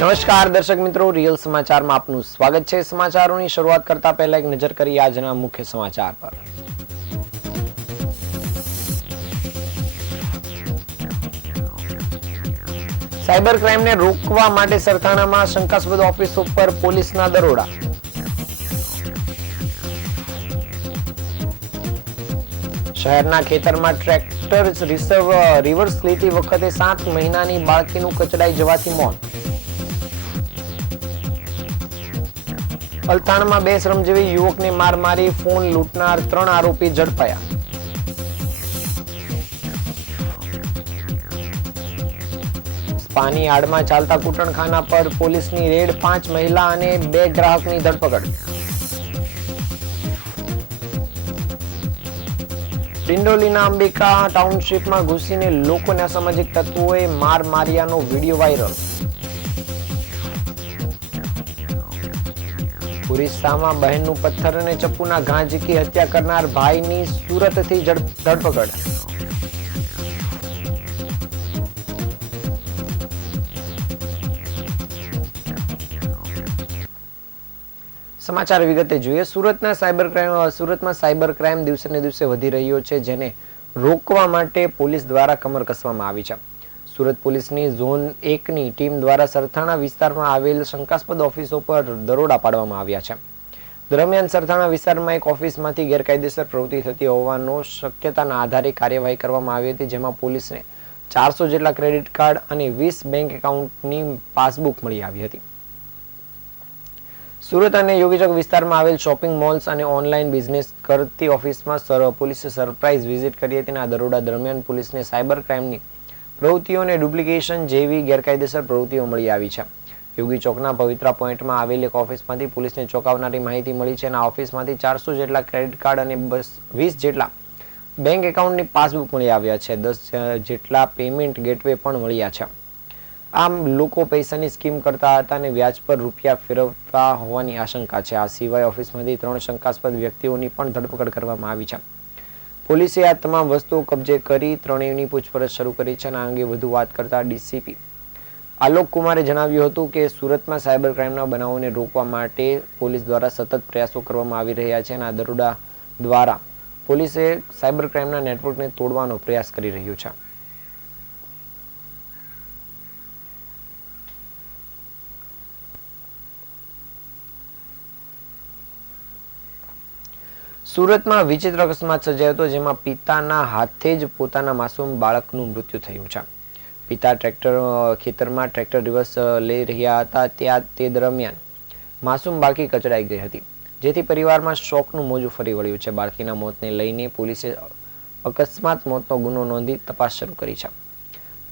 નમસ્કાર દર્શક મિત્રો, રિયલ સમાચારમાં આપનું સ્વાગત છે। સમાચારોની શરૂઆત કરતા પહેલા એક નજર કરીએ આજના મુખ્ય સમાચાર પર। સાયબર ક્રાઇમને રોકવા માટે સરથાણામાં શંકાસ્પદ ઓફિસો પર પોલીસના દરોડા। શહેરના ખેતરમાં ટ્રેક્ટર રિવર્સ લેતી વખતે 7 મહિનાની બાળકીનું કચડાઈ જવાથી મોત। અલથાણમાં 2 શ્રમજીવી યુવકને માર મારી ફોન લૂંટનાર 3 આરોપી ઝડપાયા। સ્પાની આડમાં ચાલતા કૂટણખાના પર પોલીસની રેડ, 5 મહિલા અને 2 ગ્રાહકની ધરપકડ। ડિંડોલીના અંબિકા ટાઉનશીપમાં ઘૂસીને લોકોને અસામાજિક તત્વોએ માર માર્યાનો વિડીયો વાયરલ। ઓરિસ્સામાં બહેનનું પથ્થર અને ચપ્પુના ઘા ઝીકી હત્યા કરનાર ભાઈની સુરતથી ધરપકડ। સમાચાર વિગતે જોઈએ। સુરતમાં સાયબર ક્રાઇમ દિવસે ને દિવસે વધી રહ્યો છે, જેને રોકવા માટે પોલીસ દ્વારા કમર કસવામાં આવી છે। સુરત પોલીસની ઝોન 1ની ટીમ દ્વારા સરથાણા વિસ્તારમાં આવેલ શંકાસ્પદ ઓફિસો પર દરોડા પાડવામાં આવ્યા છે। દરમિયાન સરથાણા વિસ્તારમાં એક ઓફિસમાંથી ગેરકાયદેસર પ્રવૃત્તિ થતી હોવાનો શક્યતાના આધારે કાર્યવાહી કરવામાં આવી હતી, જેમાં પોલીસને 400 જેટલા ક્રેડિટ કાર્ડ અને 20 બેંક એકાઉન્ટની પાસબુક મળી આવી હતી। સુરત અને યોગીચક વિસ્તારમાં આવેલ શોપિંગ મોલ્સ અને ઓનલાઈન બિઝનેસ કરતી ઓફિસમાં પોલીસે સરપ્રાઇઝ વિઝિટ કરી હતી। આ દરોડા દરમિયાન પોલીસને સાયબર ક્રાઇમની પ્રવૃત્તિઓ અને ડુપ્લિકેશન જેવી ગેરકાયદેસર પ્રવૃત્તિઓ મળી આવી છે। યોગી ચોકના પવિત્રા પોઈન્ટમાં આવેલી એક ઓફિસમાંથી પોલીસને ચોંકાવનારી માહિતી મળી છે અને આ ઓફિસમાંથી 400 જેટલા ક્રેડિટ કાર્ડ અને 20 જેટલા બેંક એકાઉન્ટની પાસબુક મળી આવ્યા છે। 10 જેટલા પેમેન્ટ ગેટવે પણ મળ્યા છે। આમ લોકો પૈસાની સ્કીમ કરતા હતા અને વ્યાજ પર રૂપિયા ફેરવતા હોવાની આશંકા છે। આ સિવાય ઓફિસમાંથી 3 શંકાસ્પદ વ્યક્તિઓની પણ ધરપકડ કરવામાં આવી છે। પોલીસે આ તમામ વસ્તુઓ કબજે કરી ત્રણેયની પૂછપરછ શરૂ કરી છે। આ અંગે વધુ વાત કરતા ડીસીપી આલોક કુમારે જણાવ્યું હતું કે સુરતમાં સાયબર ક્રાઇમના બનાવોને રોકવા માટે પોલીસ દ્વારા સતત પ્રયાસો કરવામાં આવી રહ્યા છે અને આ દરોડા દ્વારા પોલીસે સાયબર ક્રાઇમના નેટવર્કને તોડવાનો પ્રયાસ કરી રહ્યું છે। સુરતમાં વિચિત્ર અકસ્માત સર્જાયો હતો, જેમાં પિતાના હાથે જ પોતાના માસૂમ બાળકનું મૃત્યુ થયું છે। પિતા ખેતરમાં ટ્રેક્ટર રિવર્સ લઈ રહ્યા હતા, તે દરમિયાન માસૂમ બાળકી કચડાઈ ગઈ હતી, જેથી પરિવારમાં શોકનું મોજું ફરી વળ્યું છે। બાળકીના મોતને લઈને પોલીસે અકસ્માત મોતનો ગુનો નોંધી તપાસ શરૂ કરી છે।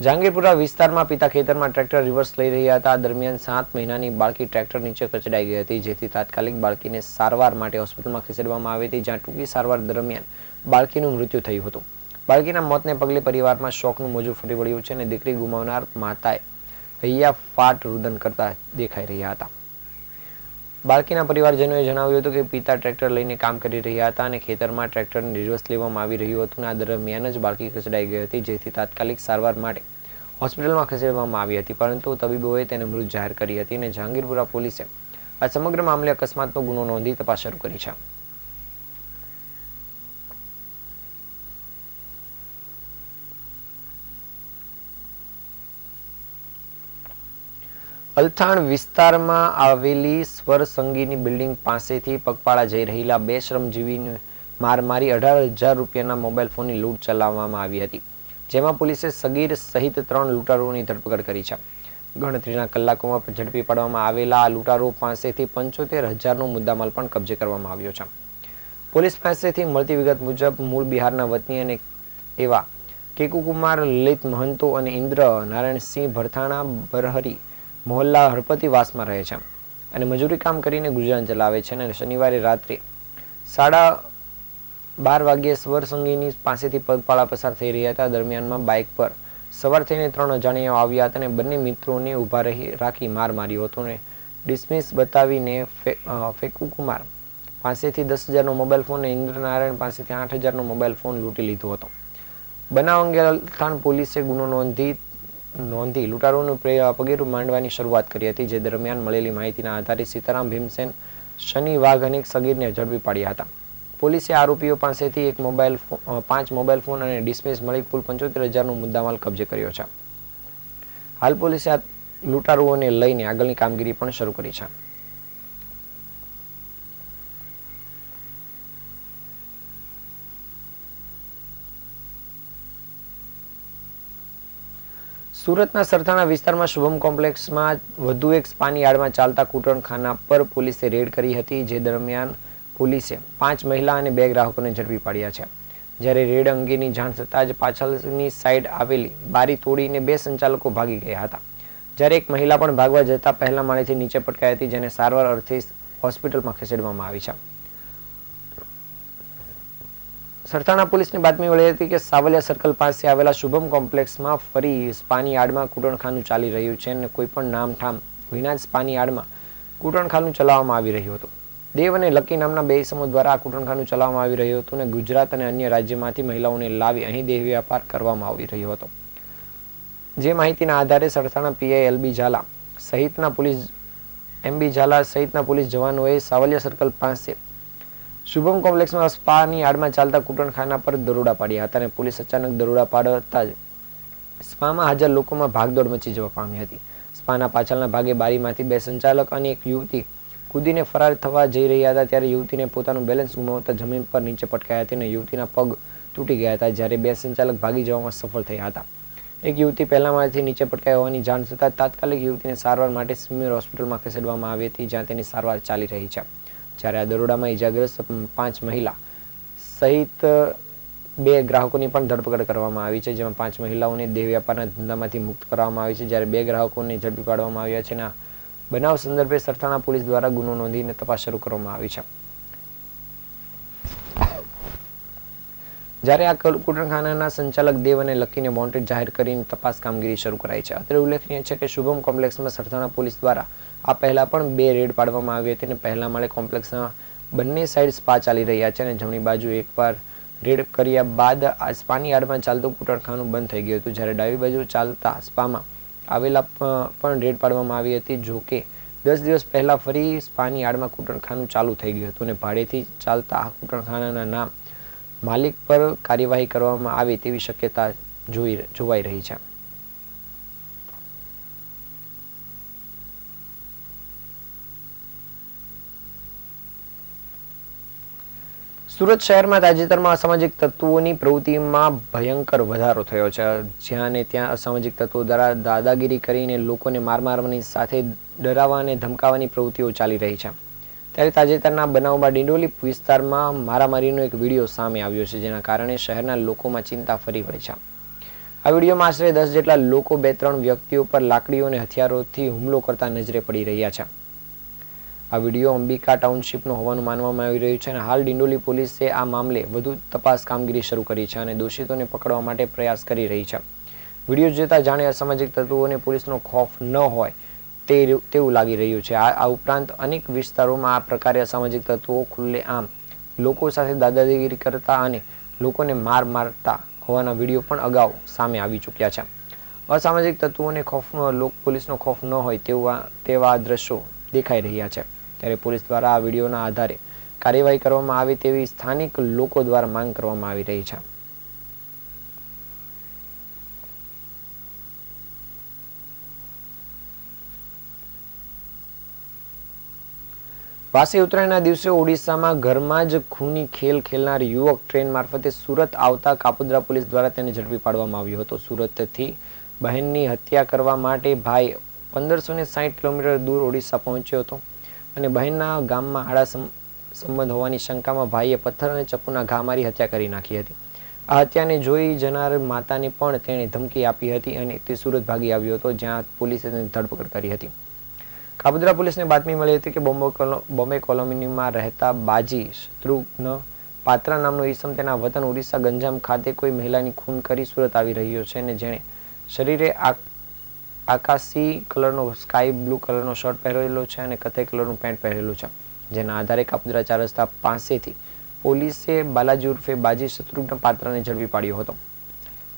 જહાંગીરપુરા વિસ્તારમાં પિતા ખેતરમાં ટ્રેક્ટર રિવર્સ લઈ રહ્યા હતા, દરમિયાન 7 મહિનાની બાળકી ટ્રેક્ટર નીચે કચડાઈ ગઈ હતી, જેથી તાત્કાલિક બાળકીને સારવાર માટે હોસ્પિટલમાં ખસેડવામાં આવી હતી, જ્યાં ટૂંકી સારવાર દરમિયાન બાળકીનું મૃત્યુ થયું હતું। બાળકીના મોતને પગલે પરિવારમાં શોકનું મોજું ફરી વળ્યું છે અને દીકરી ગુમાવનાર માતાએ હૈયા ફાટ રુદન કરતા દેખાઈ રહ્યા હતા। બાળકીના પરિવારજનોએ જણાવ્યું હતું કે પિતા ટ્રેક્ટર લઈને કામ કરી રહ્યા હતા અને ખેતરમાં ટ્રેક્ટરને રિવર્સ લેવામાં આવી રહ્યું હતું અને આ દરમિયાન જ બાળકી કચડાઈ ગઈ હતી, જેથી તાત્કાલિક સારવાર માટે હોસ્પિટલમાં ખસેડવામાં આવી હતી, પરંતુ તબીબોએ તેને મૃત જાહેર કરી હતી અને જહાંગીરપુરા પોલીસે આ સમગ્ર મામલે અકસ્માતનો ગુનો નોંધી તપાસ શરૂ કરી છે। અલથાણ વિસ્તારમાં આવેલી સ્વર સંગીની બિલ્ડિંગ પાસેથી પગપાળા જઈ રહેલા 2 શ્રમજીવીને માર મારી 18,000 રૂપિયાના મોબાઈલ ફોનની લૂંટ ચલાવવામાં આવી હતી, જેમાં પોલીસે સગીર સહિત 3 લૂંટારોની ધરપકડ કરી છે। ગણતરીના કલાકોમાં ઝડપી પાડવામાં આવેલા આ લૂંટારો પાસેથી 75,000નો મુદ્દામાલ પણ કબજે કરવામાં આવ્યો છે। પોલીસ પાસેથી મળતી વિગત મુજબ મૂળ બિહારના વતની અને એવા કેકુકુમાર લલિત મહંતો અને ઇન્દ્ર નારાયણસિંહ ભરથાણા બરહરી મોહલ્લા હરપતિવાસમાં રહે છે અને મજૂરી કામ કરીને ગુજરાન ચલાવે છે અને શનિવારે રાત્રે 12:30 વાગ્યે સ્વર સંગીની પાસેથી પગપાળા પસાર થઈ રહ્યા હતા, દરમિયાનમાં બાઇક પર સવાર થઈને 3 અજાણ્યાઓ આવ્યા હતા અને બંને મિત્રોને ઊભા રાખી માર માર્યો હતો અને ડિસમિસ બતાવીને ફેકુકુમાર પાસેથી 10,000નો મોબાઈલ ફોન અને ઇન્દ્રનારાયણ પાસેથી 8,000નો મોબાઈલ ફોન લૂંટી લીધો હતો। બનાવ અંગે અલથાણ પોલીસે ગુનો નોંધી નોંધી લૂંટારૂનું પગેરું માંડવાની શરૂઆત કરી હતી, જે દરમિયાન મળેલી માહિતીના આધારે સીતારામ ભીમસેન શનિ વાઘ અને સગીરને ઝડપી પાડ્યા હતા. પોલીસે આરોપીઓ પાસેથી 5 મોબાઈલ ફોન અને ડિસ્મિસ મળી કુલ 75,000નો મુદ્દામાલ કબજે કર્યો છે. હાલ પોલીસે આ લૂંટારૂઓને લઈને આગળની કામગીરી પણ શરૂ કરી છે. સુરતના સરથાણા વિસ્તારમાં શુભમ કોમ્પ્લેક્સમાં વધુ એક સ્પાની યાર્ડમાં ચાલતા કૂટણખાના પર પોલીસે રેડ કરી હતી, જે દરમિયાન પોલીસે 5 મહિલા અને 2 ગ્રાહકોને ઝડપી પાડ્યા છે. જ્યારે રેડ અંગેની જાણ થતાં જ પાછળની સાઈડ આવેલી બારી તોડીને 2 સંચાલકો ભાગી ગયા હતા. જ્યારે એક મહિલા પણ ભાગવા જતા પહેલા માળેથી નીચે પટકાઈ હતી, જેને સારવાર અર્થે હોસ્પિટલમાં ખસેડવામાં આવી છે. સરથાણા પોલીસની બાતમી મળી હતી કે સાવલિયા સર્કલ પાસે આવેલા શુભમ કોમ્પ્લેક્સમાં ફરી સ્પાની યાર્ડમાં કૂટણખાનું ચાલી રહ્યું છે અને કોઈપણ નામઠામ વિના જ સ્પાની યાર્ડમાં કૂટણખાનું ચલાવવામાં આવી રહ્યું હતું. દેવ અને લકી નામના 2 ઇસમો દ્વારા આ કૂટણખાનું ચલાવવામાં આવી રહ્યું હતું અને ગુજરાત અને અન્ય રાજ્યમાંથી મહિલાઓને લાવી અહીં દેહ વ્યાપાર કરવામાં આવી રહ્યો હતો. જે માહિતીના આધારે સરથાણા પીઆઈ એલબી ઝાલા સહિતના પોલીસ જવાનોએ સાવલિયા સર્કલ પાસે શુભમ કોમ્પ્લેક્સમાં સ્પાની યાર્ડમાં ચાલતા કૂટણખાના પર દરોડા પાડ્યા હતા અને પોલીસ અચાનક દરોડા પાડતા જ સ્પામાં હાજર લોકોમાં ભાગદોડ મચી જવા પામી હતી. સ્પાના પાછળના ભાગે બારીમાંથી 2 સંચાલક અને એક યુવતી કૂદીને ફરાર થવા જઈ રહ્યા હતા, ત્યારે યુવતીને પોતાનું બેલેન્સ ગુમાવતા જમીન પર નીચે પટકાયા હતી અને યુવતીના પગ તૂટી ગયા હતા, જ્યારે 2 સંચાલક ભાગી જવામાં સફળ થયા હતા. એક યુવતી પહેલા માળેથી નીચે પટકાઈ હોવાની જાણ થતાં તાત્કાલિક યુવતીને સારવાર માટે સિમ્યુર હોસ્પિટલમાં ખસેડવામાં આવી હતી, જ્યાં તેની સારવાર ચાલી રહી છે. જ્યારે આ દરોડામાં ઇજાગ્રસ્ત 5 મહિલા સહિત 2 ગ્રાહકોની પણ ધરપકડ કરવામાં આવી છે, જેમાં 5 મહિલાઓને દેહ વ્યાપારના ધંધામાંથી મુક્ત કરવામાં આવી છે, જ્યારે 2 ગ્રાહકોને ઝડપી પાડવામાં આવ્યા છે. અને બનાવ સંદર્ભે સરથાણા પોલીસ દ્વારા ગુનો નોંધીને તપાસ શરૂ કરવામાં આવી છે. જ્યારે આ કૂટણખાનાના સંચાલક દેવ અને લકીને વોન્ટેડ જાહેર કરીને તપાસ કામગીરી શરૂ કરાઈ છે. અત્રે ઉલ્લેખનીય છે કે શુભમ કોમ્પ્લેક્સમાં સરથાણા પોલીસ દ્વારા આ પહેલા પણ 2 રેડ પાડવામાં આવી હતી અને પહેલા માળે કોમ્પ્લેક્સના બંને સાઈડ સ્પા ચાલી રહ્યા છે અને જમણી બાજુ એકવાર રેડ કર્યા બાદ આ સ્પાની યાર્ડમાં ચાલતું કૂટણખાનું બંધ થઈ ગયું હતું, જ્યારે ડાબી બાજુ ચાલતા સ્પામાં આવેલા પણ રેડ પાડવામાં આવી હતી. જો કે 10 દિવસ પહેલા ફરી સ્પાની યાર્ડમાં કૂટણખાનું ચાલુ થઈ ગયું હતું અને ભાડેથી ચાલતા આ કૂટણખાનાના નામ માલિક પર કાર્યવાહી કરવામાં આવે તેવી શક્યતા જોવાઈ રહી છે. સુરત શહેરમાં તાજેતરમાં અસામાજિક તત્વોની પ્રવૃત્તિમાં ભયંકર વધારો થયો છે. જ્યાં ને ત્યાં અસામાજિક તત્વો દ્વારા દાદાગીરી કરીને લોકોને મારવાની સાથે ડરાવવા અને ધમકાવવાની પ્રવૃત્તિઓ ચાલી રહી છે. ત્યારે તાજેતરના બનાવમાં ડિંડોલી વિસ્તારમાં મારામારીનો એક વિડીયો સામે આવ્યો છે, જેના કારણે શહેરના લોકોમાં ચિંતા ફરી વળી છે. આ વિડીયોમાં આશરે 10 જેટલા લોકો 2-3 વ્યક્તિઓ પર લાકડીઓ અને હથિયારોથી હુમલો કરતા નજરે પડી રહ્યા છે. આ વિડીયો અંબિકા ટાઉનશીપનો હોવાનું માનવામાં આવી રહ્યું છે અને હાલ ડિંડોલી પોલીસે આ મામલે વધુ તપાસ કામગીરી શરૂ કરી છે અને દોષિતોને પકડવા માટે પ્રયાસ કરી રહી છે. વિડીયો જોતા જાણે અસામાજિક તત્વોને પોલીસનો ખોફ ન હોય તેવું લાગી રહ્યું છે. આ ઉપરાંત અનેક વિસ્તારોમાં આ પ્રકારે અસામાજિક તત્વો ખુલ્લેઆમ લોકો સાથે દાદાગીરી કરતા અને લોકોને મારતા હોવાના વિડીયો પણ અગાઉ સામે આવી ચૂક્યા છે. અસામાજિક તત્વોને પોલીસનો ખોફ ન હોય તેવા દ્રશ્યો દેખાઈ રહ્યા છે. ત્યારે પોલીસ દ્વારા આ વિડીયોના આધારે કાર્યવાહી કરવામાં આવે તેવી સ્થાનિક લોકો દ્વારા માંગ કરવામાં આવી રહી છે. વાસી ઉત્તરાયણના દિવસે ઓડિશામાં ઘરમાં જ ખૂની ખેલ ખેલનાર યુવક ટ્રેન મારફતે સુરત આવતા કાપોદ્રા પોલીસ દ્વારા તેને ઝડપી પાડવામાં આવ્યો હતો. સુરતથી બહેનની હત્યા કરવા માટે ભાઈ 1560 કિલોમીટર દૂર ઓડિશા પહોંચ્યો હતો અને બહેનના ગામમાં આડા સંબંધ હોવાની શંકામાં ભાઈએ પથ્થર અને ચપ્પુના ઘા મારી હત્યા કરી નાખી હતી. આ હત્યાને જોઈ જનાર માતાને પણ તેણે ધમકી આપી હતી અને તે સુરત ભાગી આવ્યો હતો, જ્યાં પોલીસે તેની ધરપકડ કરી હતી. કાપોદ્રા પોલીસને બાતમી મળી હતી કે બોમ્બે કોલોનીમાં રહેતા બાજી શત્રુઘ્ન પાત્રા નામનો ઈસમ તેના વતન ઓડિશા ગંજામ ખાતે કોઈ મહિલાની ખૂન કરી સુરત આવી રહ્યો છે અને જેણે શરીરે આકાશી કલરનો સ્કાય બ્લુ કલરનો શર્ટ પહેરેલો છે અને કથ્થઈ કલરનું પેન્ટ પહેરેલું છે. જેના આધારે કાપોદ્રા 4 રસ્તા પાસેથી પોલીસે બાલાજી ઉર્ફે બાજી શત્રુઘ્ન પાત્રાને ઝડપી પાડ્યો હતો.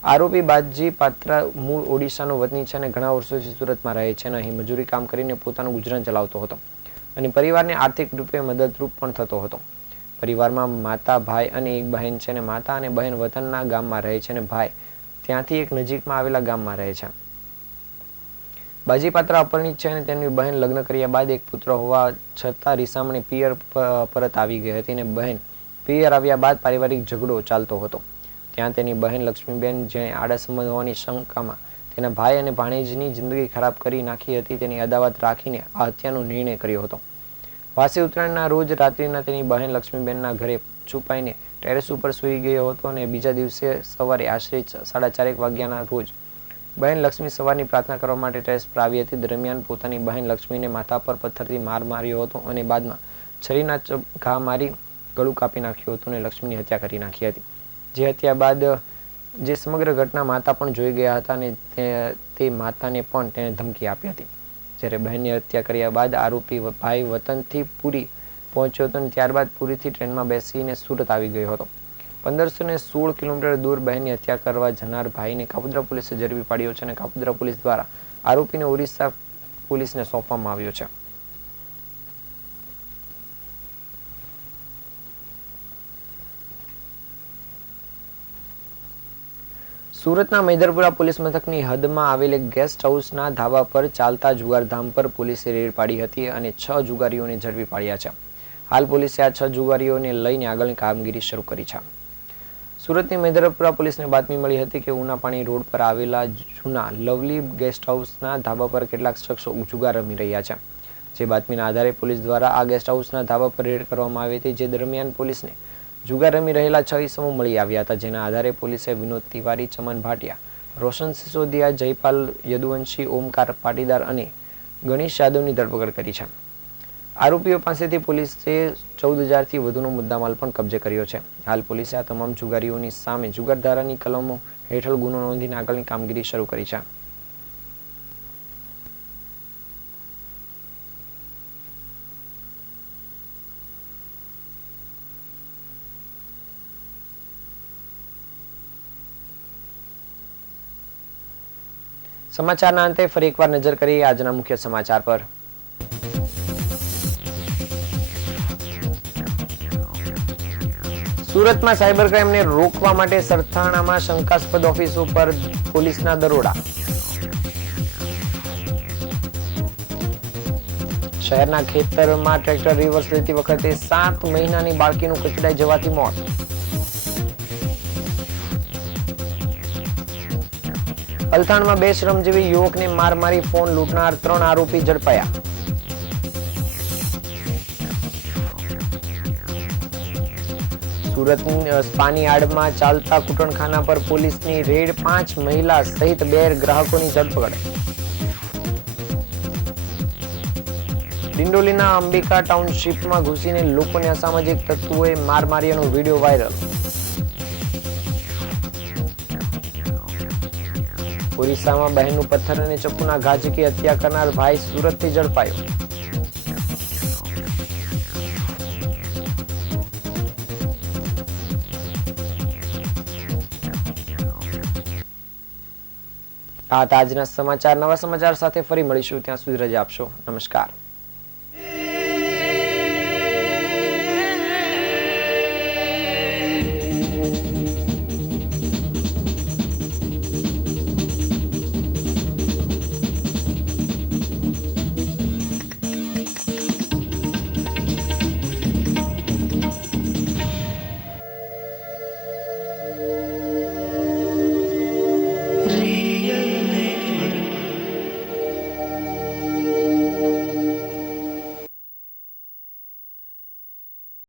આરોપી બાજી પાત્રા મૂળ ઓડિશાનો વતની છે અને ઘણા વર્ષોથી સુરતમાં રહે છે અને અહીં મજૂરી કામ કરીને પોતાનું ગુજરાન ચલાવતો હતો અને પરિવારને આર્થિક રૂપે મદદરૂપ પણ થતો હતો. પરિવારમાં માતા, ભાઈ અને એક બહેન છે અને માતા અને બહેન વતનના ગામમાં રહે છે અને ભાઈ ત્યાંથી એક નજીકમાં આવેલા ગામમાં રહે છે. બાજી પાત્રા અપરિણિત છે અને તેની બહેન લગ્ન કર્યા બાદ એક પુત્ર હોવા છતાં રીસામણી પિયર પરત આવી ગઈ હતી અને બહેન પિયર આવ્યા બાદ પારિવારિક ઝઘડો ચાલતો હતો. ત્યાં તેની બહેન લક્ષ્મીબેન, જેણે આડા સંબંધ હોવાની શંકામાં તેના ભાઈ અને ભાણેજની જિંદગી ખરાબ કરી નાખી હતી, તેની અદાવત રાખીને આ હત્યાનો નિર્ણય કર્યો હતો. વાસી ઉત્તરાયણના રોજ રાત્રિના તેની બહેન લક્ષ્મીબેનના ઘરે છુપાઈને ટેરેસ ઉપર સૂઈ ગયો હતો અને બીજા દિવસે સવારે આશરે 4:30 વાગ્યાના રોજ બહેન લક્ષ્મી સવારની પ્રાર્થના કરવા માટે ટેરેસ પર આવી હતી. દરમિયાન પોતાની બહેન લક્ષ્મીને માથા પર પથ્થરથી માર માર્યો હતો અને બાદમાં છરીના ઘા મારી ગળું કાપી નાખ્યું હતું અને લક્ષ્મીની હત્યા કરી નાખી હતી. જે હત્યા બાદ જે સમગ્ર ઘટના માતા પણ જોઈ ગયા હતા અને તે માતાને પણ તેણે ધમકી આપી હતી. જ્યારે બહેનની હત્યા કર્યા બાદ આરોપી ભાઈ વતનથી પુરી પહોંચ્યો હતો અને ત્યારબાદ પુરીથી ટ્રેનમાં બેસીને સુરત આવી ગયો હતો. 1516 કિલોમીટર દૂર બહેનની હત્યા કરવા જનાર ભાઈને કાપોદ્રા પોલીસે ઝડપી પાડ્યો છે અને કાપોદ્રા પોલીસ દ્વારા આરોપીને ઓરિસ્સા પોલીસને સોંપવામાં આવ્યો છે. સુરતના મૈદરપુરા પોલીસ મથકની હદમાં આવેલ ગેસ્ટ હાઉસના ધાબા પર ચાલતા જુગારધામ પર પોલીસે રેડ પાડી હતી અને 6 જુગારીઓને ઝડપી પાડ્યા છે. હાલ પોલીસે આ 6 જુગારીઓને લઈને આગળની કામગીરી શરૂ કરી છે. સુરતની મૈદરપુરા પોલીસને બાતમી મળી હતી કે ઉનાપાણી રોડ પર આવેલા જૂના લવલી ગેસ્ટ હાઉસના ધાબા પર કેટલાક શખ્સો જુગાર રમી રહ્યા છે. જે બાતમીના આધારે પોલીસ દ્વારા આ ગેસ્ટ હાઉસના ધાબા પર રેડ કરવામાં આવી હતી. જે દરમિયાન પોલીસને જુગાર રમી રહેલા 6 ઇસમો મળી આવ્યા હતા. જેના આધારે પોલીસે વિનોદ તિવારી, ચમન ભાટિયા, રોશન સિસોદિયા, જયપાલ યદુવંશી, ઓમકાર પાટીદાર અને ગણેશ યાદવની ધરપકડ કરી છે. આરોપીઓ પાસેથી પોલીસે 14,000થી વધુનો મુદ્દામાલ પણ કબજે કર્યો છે. હાલ પોલીસે આ તમામ જુગારીઓની સામે જુગારધારાની કલમો હેઠળ ગુનો નોંધીને આગળની કામગીરી શરૂ કરી છે. સમાચારના અંતે ફરી એકવાર નજર કરીએ આજના મુખ્ય સમાચાર પર. સુરતમાં સાયબર ક્રાઇમને રોકવા માટે સરથાણામાં શંકાસ્પદ ઓફિસો પર પોલીસના દરોડા. શહેરના ખેતરમાં ટ્રેક્ટર રિવર્સ લેતી વખતે 7 મહિનાની બાળકીનું કચડાઈ જવાથી મોત. અલથાણમાં 2 શ્રમજીવી યુવકને માર મારી ફોન લૂંટનાર 3 આરોપી ઝડપાયા. સુરતની સ્પાની આડમાં ચાલતા કૂટણખાના પર પોલીસની રેડ, 5 મહિલા સહિત 2 ગ્રાહકોની ધરપકડ. ડિંડોલીના અંબિકા ટાઉનશીપમાં ઘૂસીને લોકોને અસામાજિક તત્વોએ માર માર્યાનો વિડીયો વાયરલ. ઓરિસ્સામાં બહેનનું પથ્થર અને ચપ્પુના ઘા ઝીકી હત્યા કરનાર ભાઈ સુરતથી ઝડપાયો. આ હતા આજના સમાચાર. નવા સમાચાર સાથે ફરી મળીશું. ત્યાં સુધી રજા આપશો. નમસ્કાર. Radio